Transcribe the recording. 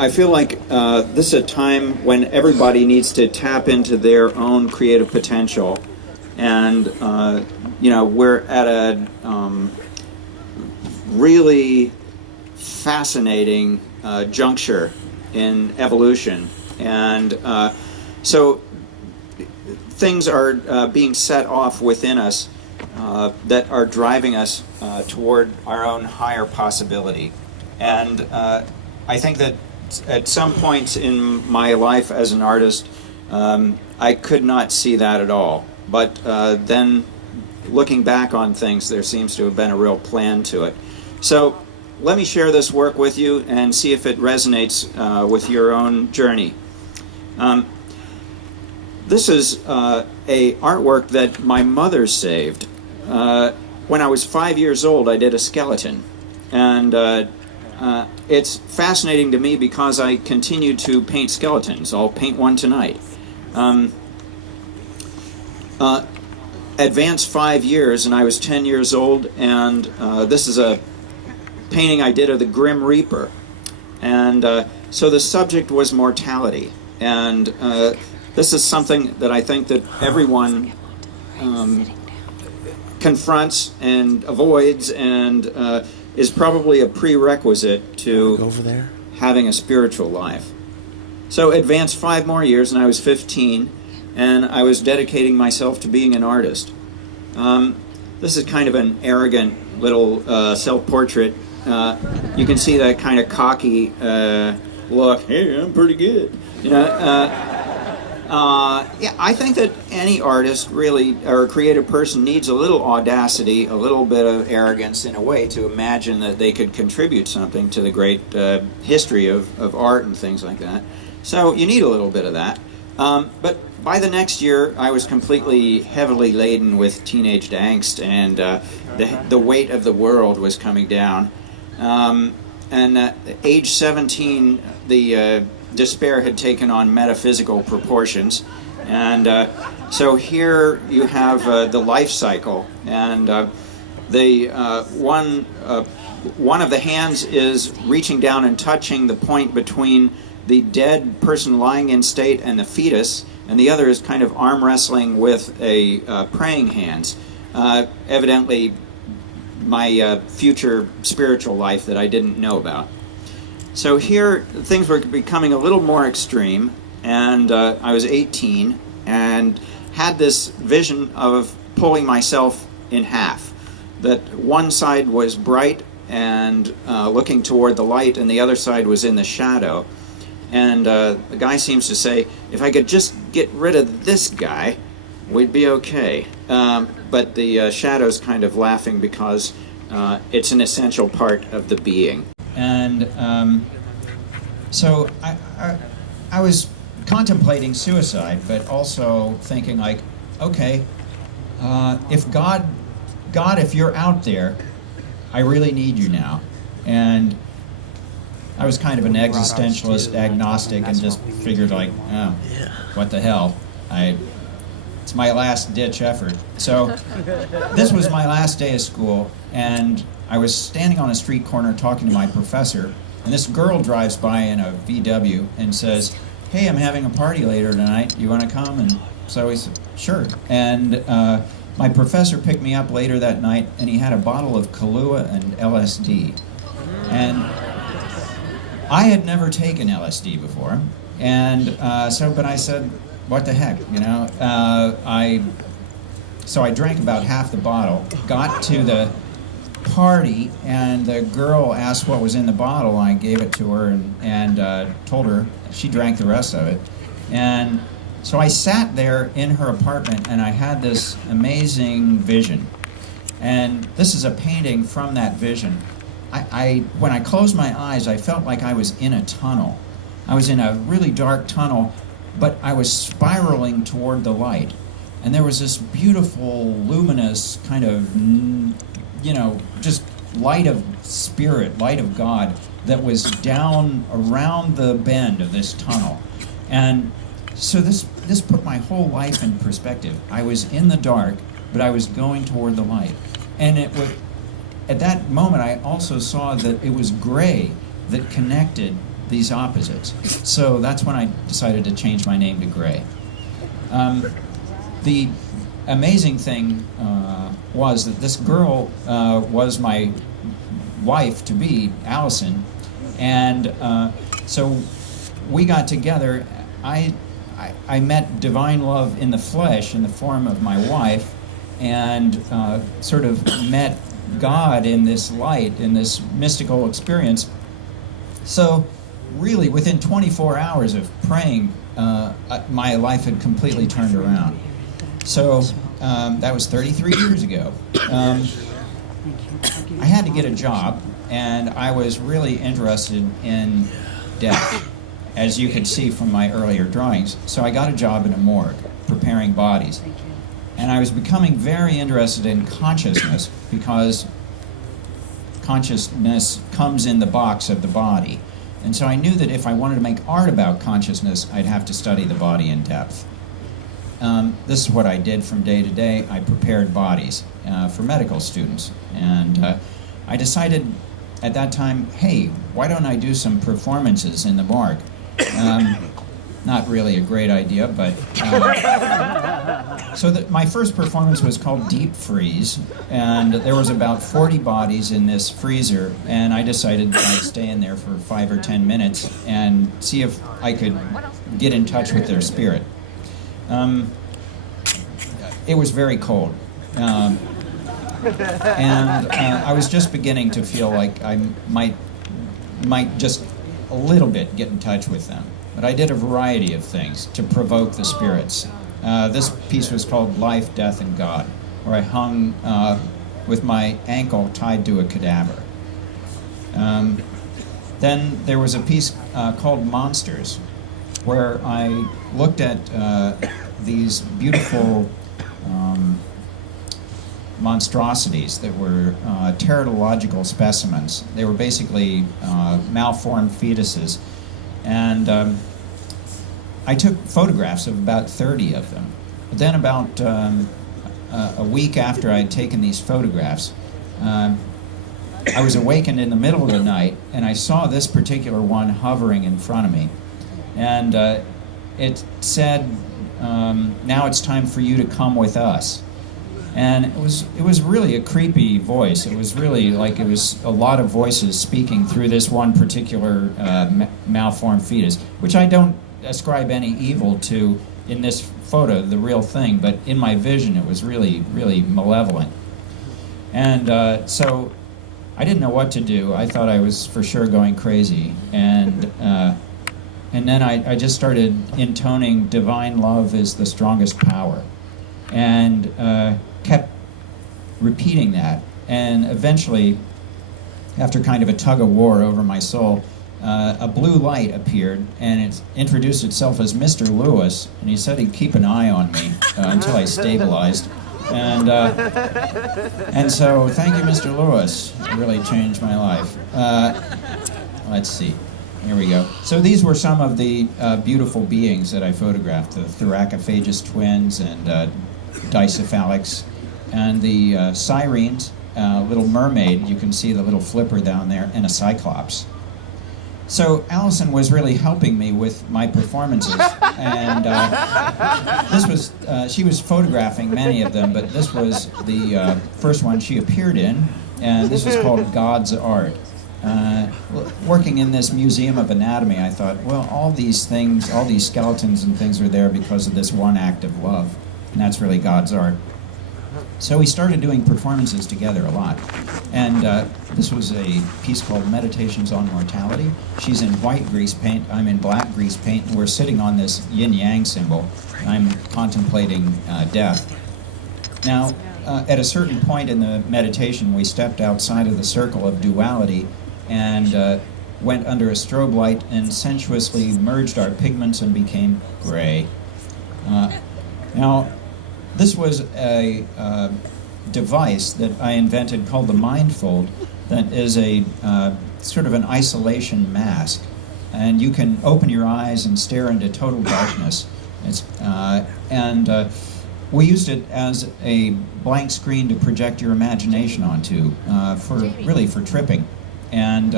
I feel like this is a time when everybody needs to tap into their own creative potential, and we're at a really fascinating juncture in evolution, and so things are being set off within us that are driving us toward our own higher possibility. And I think that at some points in my life as an artist, I could not see that at all. But then looking back on things, there seems to have been a real plan to it. So let me share this work with you and see if it resonates with your own journey. This is a artwork that my mother saved. When I was 5 years old, I did a skeleton. And it's fascinating to me because I continue to paint skeletons. I'll paint one tonight. Advanced 5 years, and I was 10 years old, and this is a painting I did of the Grim Reaper. And so the subject was mortality. And this is something that I think that everyone confronts and avoids, and is probably a prerequisite to having a spiritual life. So advanced 5 more years, and I was 15, and I was dedicating myself to being an artist. This is kind of an arrogant little self-portrait. You can see that kind of cocky look. Hey, I'm pretty good. Yeah, I think that any artist really, or a creative person, needs a little audacity, a little bit of arrogance in a way to imagine that they could contribute something to the great history of art and things like that. So you need a little bit of that. But by the next year, I was completely heavily laden with teenage angst, and the weight of the world was coming down. And at age 17, the despair had taken on metaphysical proportions, and so here you have the life cycle, and one of the hands is reaching down and touching the point between the dead person lying in state and the fetus, and the other is kind of arm wrestling with a praying hands, evidently my future spiritual life that I didn't know about. So here, things were becoming a little more extreme, and I was 18, and had this vision of pulling myself in half. That one side was bright and looking toward the light, and the other side was in the shadow. And the guy seems to say, if I could just get rid of this guy, we'd be okay. But the shadow's kind of laughing because it's an essential part of the being. And so I was contemplating suicide, but also thinking like, okay, if God, if you're out there, I really need you now. And I was kind of an existentialist, agnostic, and just figured like, oh, what the hell? It's my last ditch effort. So this was my last day of school, and I was standing on a street corner talking to my professor, and this girl drives by in a VW and says, hey, I'm having a party later tonight. You want to come? And so he said, sure. And my professor picked me up later that night, and he had a bottle of Kahlua and LSD. And I had never taken LSD before, and but I said, what the heck, you know? So I drank about half the bottle, got to the party, and the girl asked what was in the bottle. I gave it to her and told her. She drank the rest of it. And so I sat there in her apartment, and I had this amazing vision. And this is a painting from that vision. When I closed my eyes, I felt like I was in a tunnel. I was in a really dark tunnel, but I was spiraling toward the light. And there was this beautiful, luminous kind of, just light of spirit, light of God that was down around the bend of this tunnel. And so this put my whole life in perspective. I was in the dark, but I was going toward the light. And at that moment, I also saw that it was gray that connected these opposites. So that's when I decided to change my name to Gray. The amazing thing was that this girl was my wife-to-be, Allison, and so we got together. I met divine love in the flesh in the form of my wife, and sort of met God in this light, in this mystical experience. So really, within 24 hours of praying, my life had completely turned around. So that was 33 years ago. I had to get a job, and I was really interested in death, as you could see from my earlier drawings. So I got a job in a morgue, preparing bodies. And I was becoming very interested in consciousness, because consciousness comes in the box of the body. And so I knew that if I wanted to make art about consciousness, I'd have to study the body in depth. This is what I did from day to day. I prepared bodies for medical students. And I decided at that time, hey, why don't I do some performances in the morgue? Not really a great idea, but... so my first performance was called Deep Freeze, and there was about 40 bodies in this freezer, and I decided that I'd stay in there for 5 or 10 minutes and see if I could get in touch with their spirit. It was very cold. And I was just beginning to feel like I might just a little bit get in touch with them. But I did a variety of things to provoke the spirits. This piece was called Life, Death, and God, where I hung with my ankle tied to a cadaver. Then there was a piece called Monsters, where I looked at these beautiful monstrosities that were teratological specimens. They were basically malformed fetuses. And I took photographs of about 30 of them. But then about a week after I'd taken these photographs, I was awakened in the middle of the night, and I saw this particular one hovering in front of me. And it said, now it's time for you to come with us. And it was really a creepy voice. It was really like it was a lot of voices speaking through this one particular malformed fetus, which I don't ascribe any evil to in this photo, the real thing, but in my vision it was really, really malevolent. And so I didn't know what to do. I thought I was for sure going crazy. And then I just started intoning divine love is the strongest power. And kept repeating that, and eventually, after kind of a tug-of-war over my soul, a blue light appeared, and it introduced itself as Mr. Lewis, and he said he'd keep an eye on me until I stabilized. And so, thank you, Mr. Lewis. It really changed my life. Let's see. Here we go. So these were some of the beautiful beings that I photographed, the Thoracophagous twins and Dicephalics, and the Sirens, little mermaid, you can see the little flipper down there, and a Cyclops. So Allison was really helping me with my performances, and this was, she was photographing many of them, but this was the first one she appeared in, and this was called God's Art. Working in this Museum of Anatomy, I thought, well, all these things, all these skeletons and things are there because of this one act of love, and that's really God's art. So we started doing performances together a lot. And this was a piece called Meditations on Mortality. She's in white grease paint, I'm in black grease paint, and we're sitting on this yin-yang symbol. I'm contemplating death. Now, at a certain point in the meditation, we stepped outside of the circle of duality and went under a strobe light and sensuously merged our pigments and became gray. Now, this was a device that I invented called the Mindfold that is a sort of an isolation mask. And you can open your eyes and stare into total darkness. We used it as a blank screen to project your imagination onto, for tripping. And